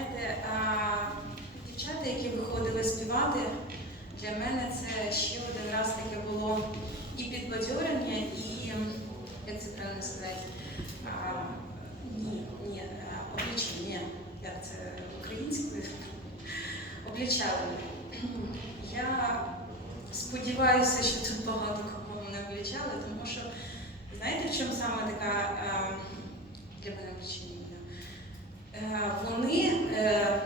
Знаєте, а, дівчата, які виходили співати, для мене це ще один раз таке було і підбадьорення, і як це правильно сказати, а, ні, ні, а, обличчя, ні, як це українською, облічали. Я сподіваюся, що тут багато кого мене облічали, тому що знаєте, в чому саме така а, для мене причина? Е, Вони е,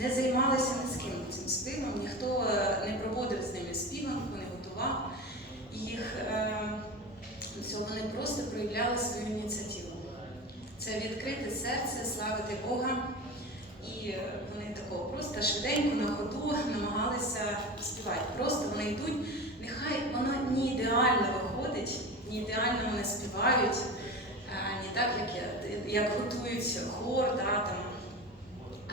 не займалися ні з ким цим співом, ніхто е, не проводив з ними співанку, не готував їх. е, цього Вони просто проявляли свою ініціативу. Це відкрите серце, славити Бога. І вони такого просто швиденько на ходу намагалися співати. Просто вони йдуть, нехай воно не ідеально виходить, не ідеально вони співають, не так, як, як готують хор, да, там.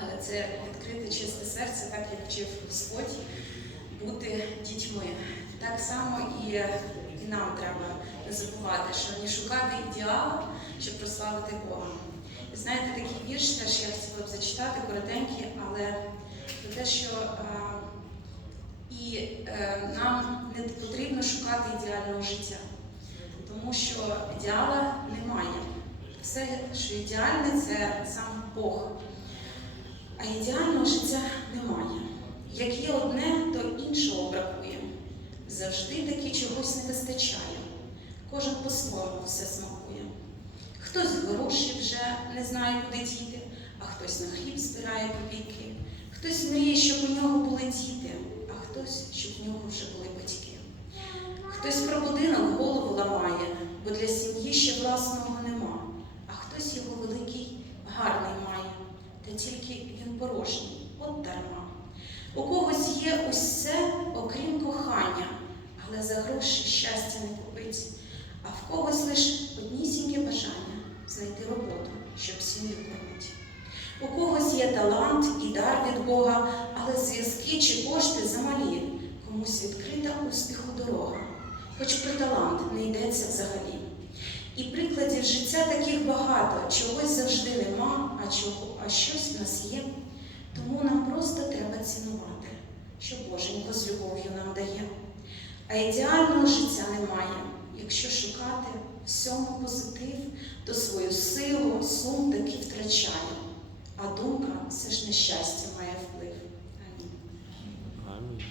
Але це відкрите чисте серце, так як вчив Господь бути дітьми. Так само і, і нам треба не забувати, що не шукати ідеала, щоб прославити Бога. І знаєте, такий вірш теж я хотіла б зачитати, коротенький, але про те, що а, і е, нам не потрібно шукати ідеального життя, тому що ідеала немає. Все, що ідеальне, це сам Бог. А ідеального життя немає. Як є одне, то іншого бракує. Завжди таки чогось не вистачає. Кожен по-своєму все смакує. Хтось гроші вже не знає, куди діти, а хтось на хліб збирає копійки. Хтось мріє, щоб у нього були діти, а хтось, щоб в нього вже були батьки. Хтось про будинок голову ламає, бо для сім'ї ще власного нема, а хтось його великий, гарний має, та тільки порожній, от дарма. У когось є усе, окрім кохання, але за гроші щастя не купить, а в когось лиш однісіньке бажання знайти роботу, щоб сім'ю кормити. У когось є талант і дар від Бога, але зв'язки чи кошти замалі, комусь відкрита успіху дорога, хоч про талант не йдеться взагалі. І прикладів життя таких багато, чогось завжди нема, а, чого, а щось. Тому нам просто треба цінувати, що Боженько з любов'ю нам дає. А ідеального життя немає. Якщо шукати всьому позитив, то свою силу, сум таки втрачає. А думка все ж нещастя має вплив. Амінь.